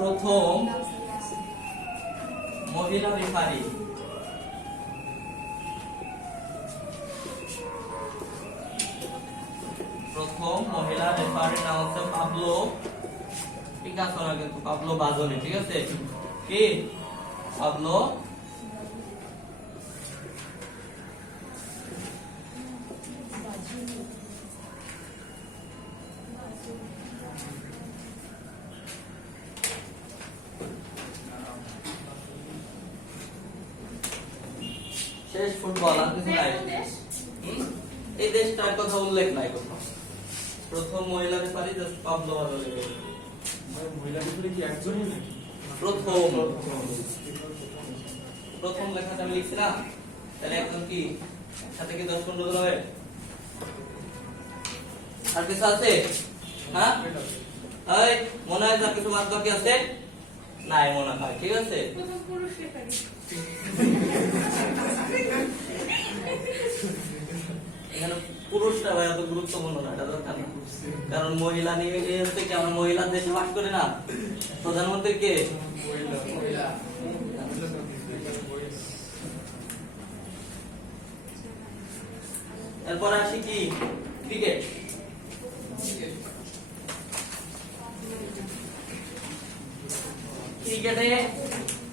প্রথম মহিলা রেফারি নাম হচ্ছে পাবলো পিকাসো না, কিন্তু পাবলো বাজোনি, ঠিক আছে? কি পাবলো শেষ ফুটবল আর কিছু নাই। এই দেশটার কথা উল্লেখ নাই কোথাও। প্রথম মহিলা রেফারি জাস্ট পাবলো বাজোনি। মহিলা রেফারি কি একজনই নাকি? প্রথম লেখাটা আমি লিখছি না, তাহলে একদম কি সাথে কি 10-15 জন হবে? আর কিছু আছে? হ্যাঁ, এই মনে হয় আর কিছু বাদ বাকি আছে? নাই মনে হয়, ঠিক আছে? প্রথম পুরুষ রেফারি। এখানে পুরুষটা ভাই এত গুরুত্বপূর্ণ না, এটা দরকার না, কারণ মহিলা নিয়ে হচ্ছে কি, আমরা মহিলা দেশে বাস করি না। প্রধানমন্ত্রী কে? মহিলা। এরপর আসি কি ক্রিকেট।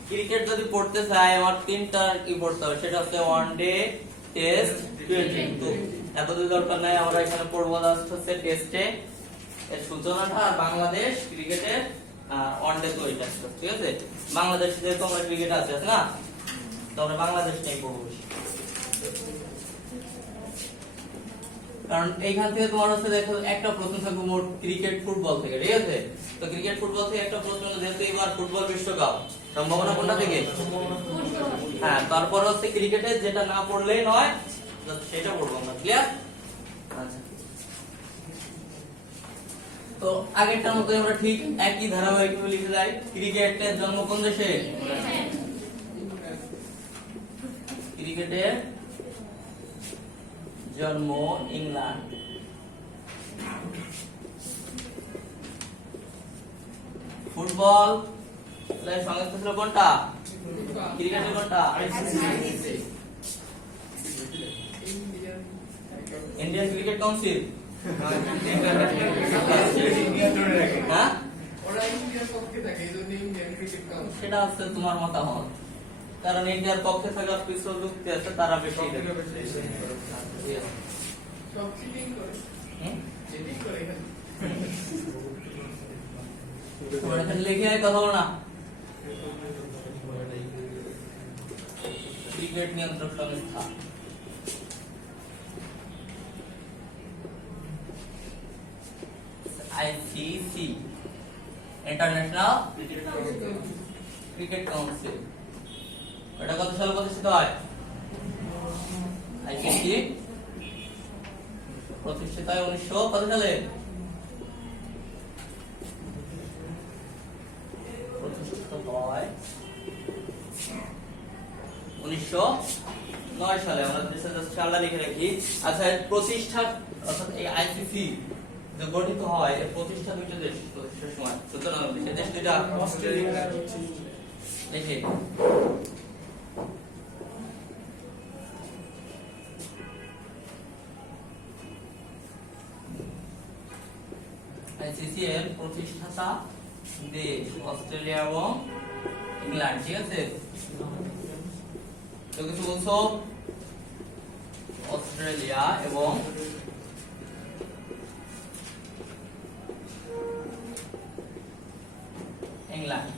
ক্রিকেট যদি পড়তে চাই আমার তিনটা কি পড়তে হবে, সেটা হচ্ছে ওয়ানডে, টেস্ট, টি20। তো এত দরকার নাই, আমরা এখানে পড়বো জাস্ট হচ্ছে টেস্টে এর সূচনাটা আর বাংলাদেশ ক্রিকেটের ওয়ানডে তো এটা, ঠিক আছে? বাংলাদেশ যেহেতু আমরা ক্রিকেট আছে না, তো আমরা বাংলাদেশ নিয়ে পড়বো, কারণ এইখান থেকে তোমার হচ্ছে দেখো একটা প্রশ্ন থাকবে মোট ক্রিকেট ফুটবল থেকে, ঠিক আছে? তো ক্রিকেট ফুটবল থেকে একটা প্রশ্ন, যেহেতু এবার ফুটবল বিশ্বকাপ, সম্ভাবনা কোনটা থেকে? হ্যাঁ, তারপর হচ্ছে ক্রিকেটে যেটা না পড়লেই নয় সেটা পড়বো আমরা, ক্লিয়ার? আচ্ছা, তো আগেরটার মতো আমরা ঠিক একই ধারাবাহিকভাবে লিখে যাই। ক্রিকেটের জন্ম কোন দেশে? ক্রিকেটের জন্ম ইংল্যান্ড। ফুটবল সংস্থা ছিল কোনটা? ক্রিকেটের কোনটা? Indian cricket council. হ্যাঁ, সেটা হচ্ছে তোমার মতামত, কারণ ইন্ডিয়ার পক্ষে থাকার কিছু যুক্তি আছে, তারা বেশি লিখে কথা বলো না। ক্রিকেট নিয়ন্ত্রক সংস্থা আইসিসি, ইন্টারন্যাশনাল ক্রিকেট কাউন্সিল। এটা কত সালে প্রতিষ্ঠিত হয়? আইসিসি প্রতিষ্ঠিত হয় 1900 কত সালে? প্রতিষ্ঠিত হয় 1909 সালে। আমরা দেশে সালটা লিখে রাখি। আচ্ছা, প্রতিষ্ঠা অর্থাৎ এই আইসিসি যে গঠিত হয়, এর প্রতিষ্ঠা দুইটা দেশ প্রতিষ্ঠার সময়, সুতরাং সে দেশ দুইটা অস্ট্রেলিয়া দেখে আইসিসি এর প্রতিষ্ঠাতা দেশ অস্ট্রেলিয়া এবং ইংল্যান্ড, ঠিক আছে? তো কিছু বলছো? অস্ট্রেলিয়া এবং ইংল্যান্ড।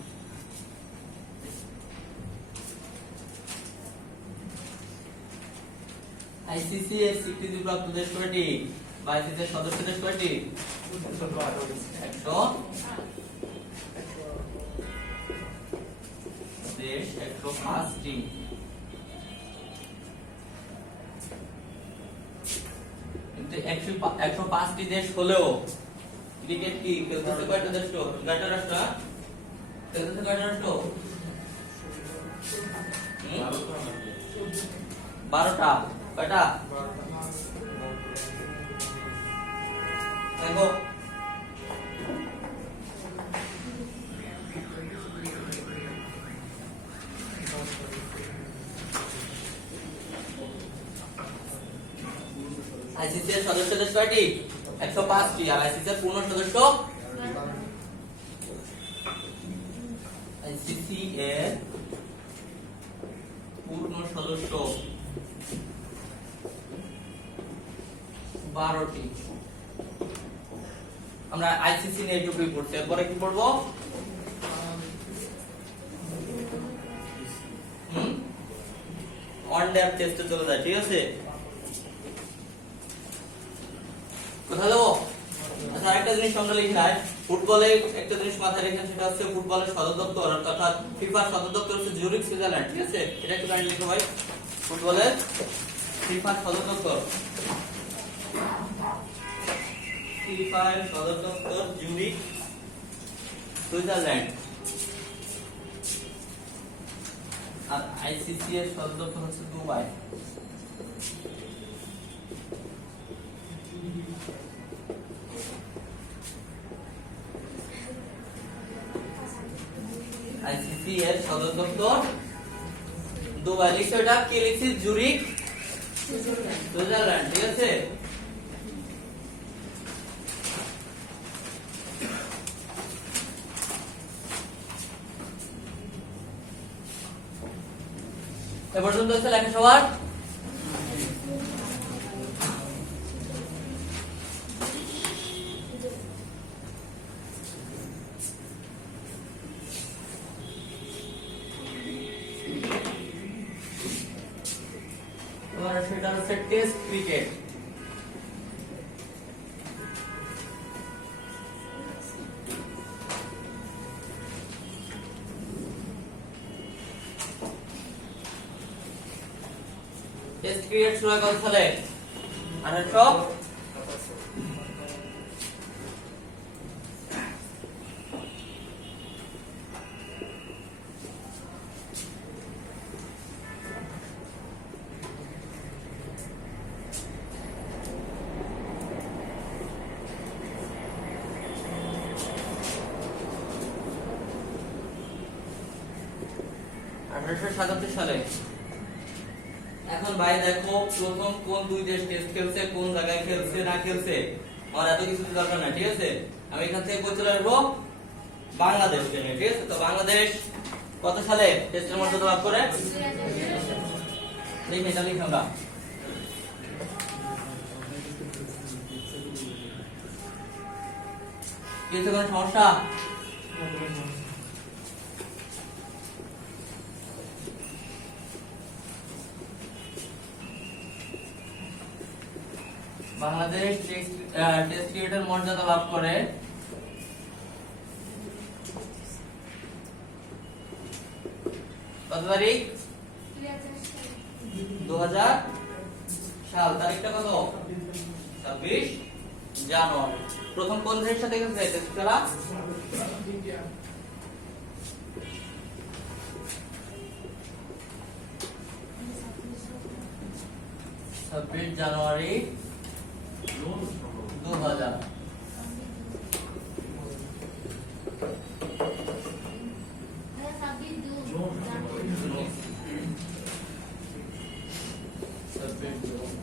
আইসিসি এর স্বীকৃতিপ্রাপ্ত দেশ কয়টি? বা আইসিসি এর সদস্য দেশ কয়টি? 100 দেশ, 105টি। কিন্তু 105টি দেশ হলেও ক্রিকেট কি খেলতেছে কয়টা দেশ? কয়টা রাষ্ট্র খেলতেছে? কয়টা রাষ্ট্র? 12টা। কয়টা? দেখো আইসিসি এর সদস্য দেশ কয়টি? 105টি। আর আইসিসি এর পূর্ণ সদস্য আইসিসি এর পূর্ণ সদস্য 12টি। আমরা আইসিসি নিয়ে এইটুকুই পড়ছি। এরপরে কি পড়বো? ওয়ান ডে টেস্টে চলে যায়, ঠিক আছে? কোথায় যাবো? আচ্ছা, আরেকটা জিনিস আমরা লিখি নাই, ফুটবলে একটা জিনিস মাথায় রেখেন, সেটা হচ্ছে ফুটবলের সদর দপ্তর অর্থাৎ ফিফার সদর দপ্তর হচ্ছে জুরিখ, সুইজারল্যান্ড, ঠিক আছে? এটা একটু কাইন্ডলি লিখো ভাই। ফুটবলের ফিফার সদর দপ্তর, ফিফার সদর দপ্তর জুরিখ, সুইজারল্যান্ড। আর আইসিসি এর সদর দপ্তর হচ্ছে দুবাই। আইসিসি এর সদর দপ্তর দুবাই। লিখছো এটা কি লিখছি? জুরিখ, সুইজারল্যান্ড, ঠিক আছে? এ পর্যন্ত হচ্ছে লেখা সবার? সেটা হচ্ছে টেস্ট ক্রিকেট। টেস্ট ক্রিকেট শুরু হয় কত সালে? 1800। সালে। এখন ভাই দেখো, প্রথম কোন দুই দেশ টেস্ট খেলছে, কোন জায়গায় খেলছে না খেলছে, আমার এত কিছু দরকার নাই, ঠিক আছে? আমি এখান থেকে কই চলে আসবো? বাংলাদেশকে নিয়ে, ঠিক আছে? তো বাংলাদেশ কত সালে টেস্টের মর্যাদা লাভ করে? লিখি, এটা লিখি আমরা। কি হচ্ছে, কোনো সমস্যা? বাংলাদেশ টেস্ট ক্রিকেটের মর্যাদা লাভ করে কত তারিখ? 2000 সাল। তারিখটা কত? 26 জানুয়ারি। প্রথম কোন দেশের সাথে খেলছে টেস্ট খেলা? 26 জানুয়ারি 2000।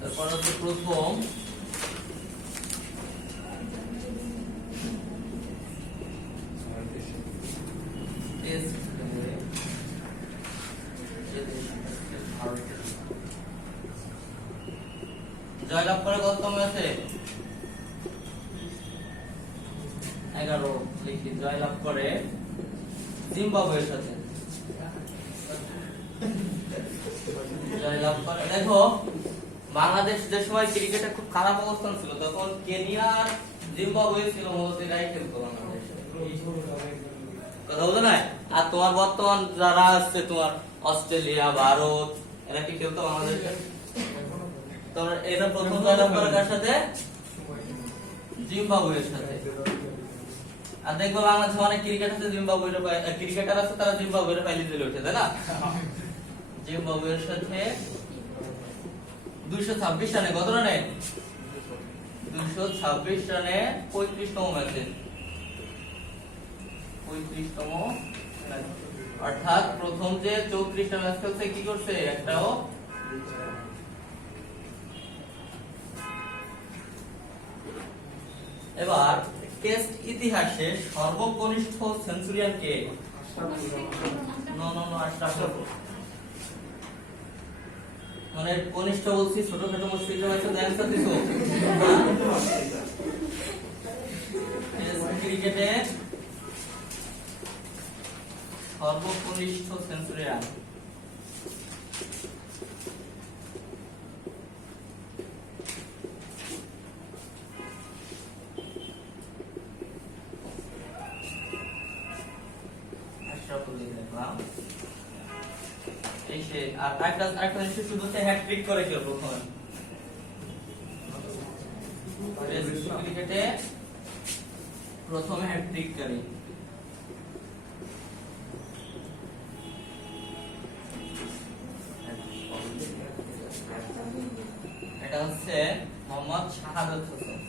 তারপর হচ্ছে প্রথম জয়লাভ করে কততম আছে? 11। লিখি, জয়লাভ করে জিম্বাবুয়ের সাথে। জয়লাভ করে। দেখো, বাংলাদেশ যে সময় ক্রিকেটে খুব খারাপ অবস্থান ছিল, তখন কেনিয়া আর জিম্বাবুয়ে ছিল মূলত এরাই খেলতো বাংলাদেশ, কথা বলতো না? আর তোমার বর্তমান যারা আছে, তোমার অস্ট্রেলিয়া, ভারত, এরা কি খেলতো বাংলাদেশে? তোমার এটা প্রথম জয়লাভ করে কার সাথে? জিম্বাবুয়ের সাথে। আর দেখবো বাংলাদেশে অনেক ক্রিকেট আছে, জিম্বাবুয়ের ক্রিকেটার আছে, তারা জিম্বাবুয়ের ফাইলে চলে উঠে, তাই না? জিম্বাবুয়ের সাথে 226 রানে, কত রানে? 226 রানে 35তম ম্যাচে, 35তম। অর্থাৎ প্রথম যে 34টা ম্যাচ খেলছে, কি করছে? একটাও এবার টেস্ট ইতিহাসে সর্বকনিষ্ঠ সেঞ্চুরিয়ান কে? No no no, Ashraf. মানে কনিষ্ঠ বলছি, ছোটখাটো মুশকিল হয়েছে, অ্যানসার দিছো। ক্রিকেটে সর্বকনিষ্ঠ সেঞ্চুরিয়ান আর একটা জিনিস শুধু হ্যাটট্রিক করে কেউ প্রথমে ক্রিকেটে প্রথমে হ্যাটট্রিক করে, এটা হচ্ছে মোহাম্মদ শাহাদাত হোসেন।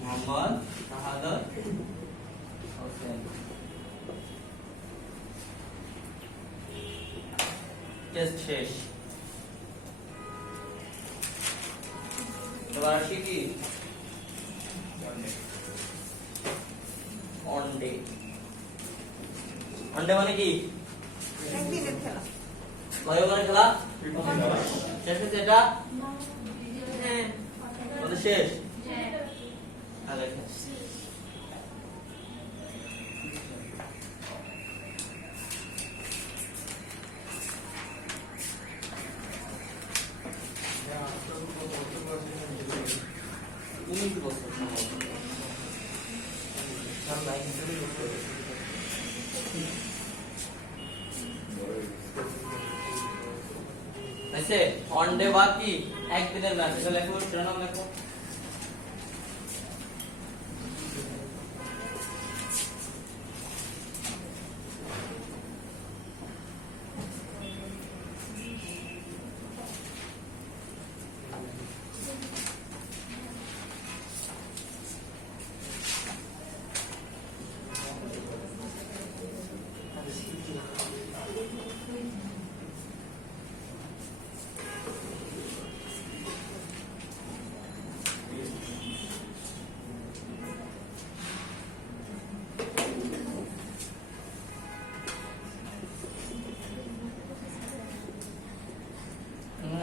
মোহাম্মদ শাহাদাত হোসেন। টেস্ট শেষ। এবার আসি কি ওয়ানডে। ওয়ানডে মানে কি? একদিনের খেলা। কয় ওভারের খেলা? শেষ হচ্ছে এটা? হ্যাঁ। বলে শেষ? আগে ওয়ানডে বা কি একদিনের ম্যাচ, এটা লেখো, শিরোনাম লেখো।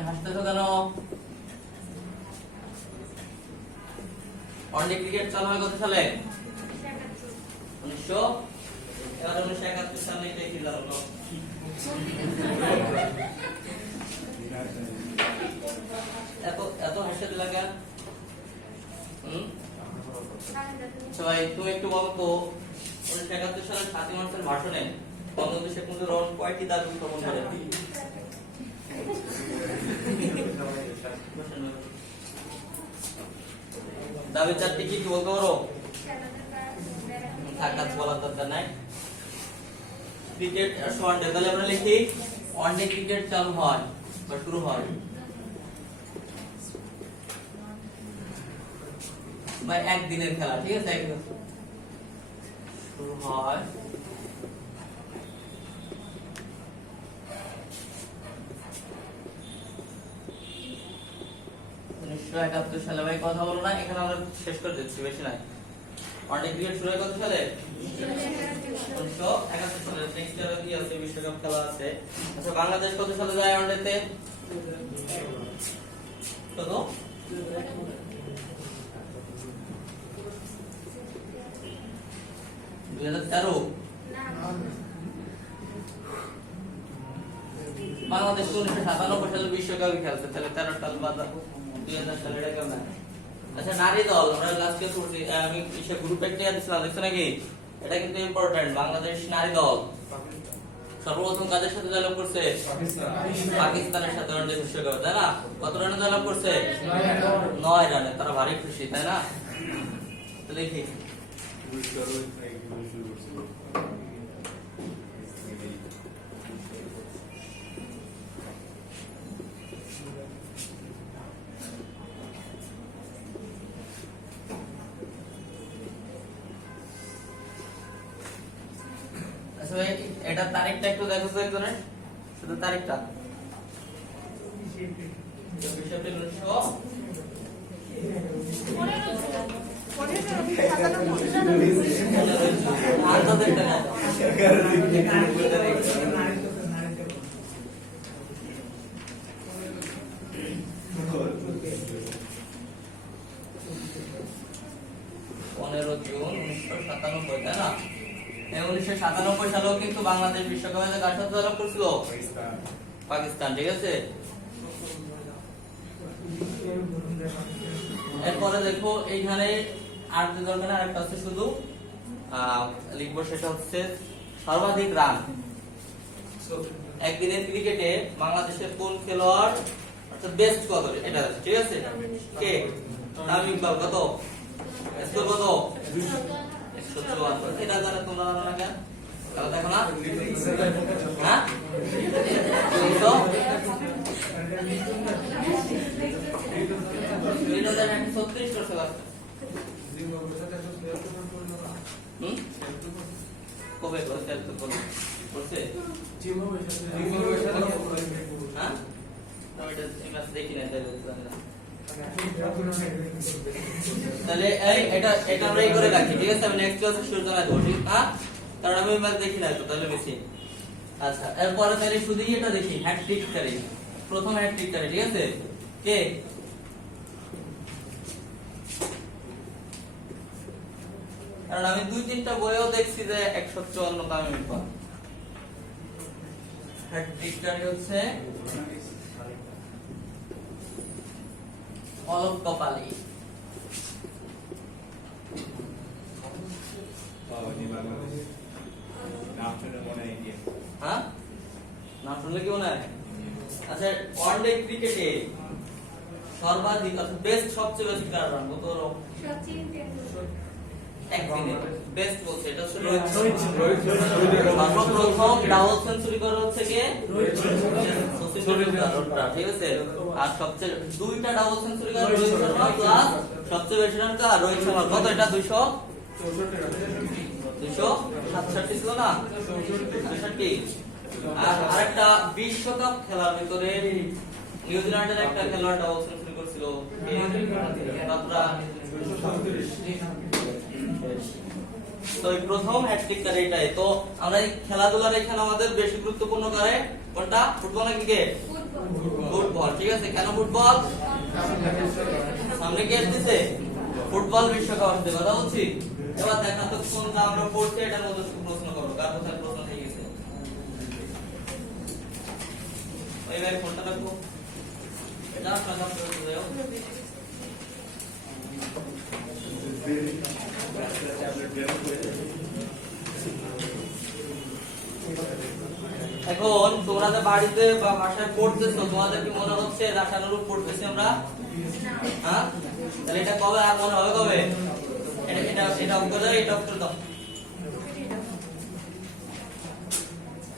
হাসতেছো কেন? ওয়ানডে ক্রিকেট চালু হয় কত সালে? 1971 সালে। এটা কি জানো? এত এত হাসতে লাগা। সবাই তুমি একটু বলো তো, 1971 সালের 7 মার্চের ভাষণে বঙ্গবন্ধু শেখ মুজিবুর রহমান কয়টি দাবি উত্থাপন করেন? দাবি চারটি কি বলতে পারো? থাকাত বলার দরকার নাই। ক্রিকেট ওয়ানডে, তাহলে আমরা লিখি ওয়ানডে ক্রিকেট চালু হয় বা শুরু হয় বা একদিনের খেলা, ঠিক আছে? একদিন শুরু হয় একাত্তর সালে। ভাই কথা বলো না, এখানে আমরা শেষ করে দিচ্ছি, বেশি নাই। ওয়ানডে ক্রিকেট শুরু হয় কত সালে? 1971 সালে। নেক্সট ইয়ার কি আছে? বিশ্বকাপ খেলা আছে। আচ্ছা, বাংলাদেশ কত সালে যায় ওয়ানডেতে? কত? 2013। বাংলাদেশ 1997 সালে বিশ্বকাপ খেলছে, তাহলে 13 সাল বাদ 2000 সালে এটা কেমন? আচ্ছা, নারী দল আমরা লাস্টে করছি, আমি কিসে গ্রুপে ক্লিয়ার দিছিলাম, দেখছো নাকি? এটা কিন্তু ইম্পর্টেন্ট। বাংলাদেশ নারী দল সর্বপ্রথম কাদের সাথে জয়লাভ করছে? পাকিস্তানের সাথে ওয়ানডে বিশ্বকাপ, তাই না? কত রানে জয়লাভ করছে? 9 রানে। তারা ভারী খুশি, তাই না? তো দেখি এটা তারিখটা একটু দেখো তো একজনের, শুধু তারিখটা। 24 এপ্রিল 19 আন্তর্জাতিক টাকা জুন 1997, তাই না? এই 1997 সালেও কিন্তু বাংলাদেশ বিশ্বকাপে কার সাথে জয়লাভ করছিল? পাকিস্তান, ঠিক আছে। এরপরে দেখো এইখানে আর যে দরকার আরেকটা আছে শুধু লিখবো, সেটা হচ্ছে সর্বাধিক রান একদিনের ক্রিকেটে বাংলাদেশের কোন খেলোয়াড় অর্থাৎ বেস্ট কত, এটা আছে, ঠিক আছে। কে? তামিম ইকবাল কত? স্কোর কত? 154। এটা জানো তোমরা, জানো না কেন? তাহলে দেখো না, হ্যাঁ 36 করছে লাস্টে। কবে করছে? করছে হ্যাঁ, আমি এটা ম্যাচ দেখি না, তাই বলতে জানি না। তাহলে এটা আমরা এই করে রাখি, ঠিক আছে। আমি নেক্সট ক্লাসে শুরু করে দেবো, ঠিক না? কারণ আমি ম্যাচ দেখি না তো, তাহলে বেশি। আচ্ছা, এরপরে তাহলে শুধু এটা দেখি, হ্যাটট্রিক কারি, প্রথম হ্যাটট্রিক কারি, ঠিক আছে। কে? কারণ আমি 2-3টা বইও দেখছি যে 154 তামিম ইকবাল। হ্যাটট্রিক কারি হচ্ছে অলক কপালি। হ্যাঁ, নাম শুনলে কি মনে হয়? আচ্ছা, ওয়ানডে ক্রিকেটে সর্বাধিক অর্থাৎ বেস্ট, সবচেয়ে বেশি কার রান কত? একদিনে বেস্ট বলছে, এটা হচ্ছে সর্বপ্রথম ডাবল সেঞ্চুরি করে হচ্ছে কে? সচিন টেন্ডুলকার, ঠিক আছে। আর সবচেয়ে দুইটা ডাবল সেঞ্চুরি করে রোহিত শর্মা, প্লাস সবচেয়ে বেশি রান কার? রোহিত শর্মা। কত এটা? 267 ছিল না? 267। আর আরেকটা বিশ্বকাপ খেলার ভিতরে নিউজিল্যান্ডের একটা খেলোয়াড় ডাবল সেঞ্চুরি করছিল, তো এই প্রথম হ্যাটট্রিক করে এটাই। তো আমরা এই খেলাধুলার এখানে আমাদের বেশি গুরুত্বপূর্ণ করে কোনটা? ফুটবল না ক্রিকেট? ফুটবল, ঠিক আছে। কেন ফুটবল? সামনে কি আসছে? ফুটবল বিশ্বকাপ আসছে, কথা বলছি। এবার দেখা তো কোনটা আমরা পড়ছি, এটার মধ্যে প্রশ্ন করো, কার কোথায় প্রশ্ন থেকে গেছে। ওই ভাই ফোনটা রাখো, এটা আপনার করে দাও। এখন তোমরা যে বাড়িতে বা বাসায় পড়তেছো, তোমাদের কি মনে হচ্ছে রাসায়নিক পড়তেছি আমরা? হ্যাঁ, তাহলে এটা কবে আর মনে হবে কবে? এটা অফ করে দাও, এটা অফ করে দাও।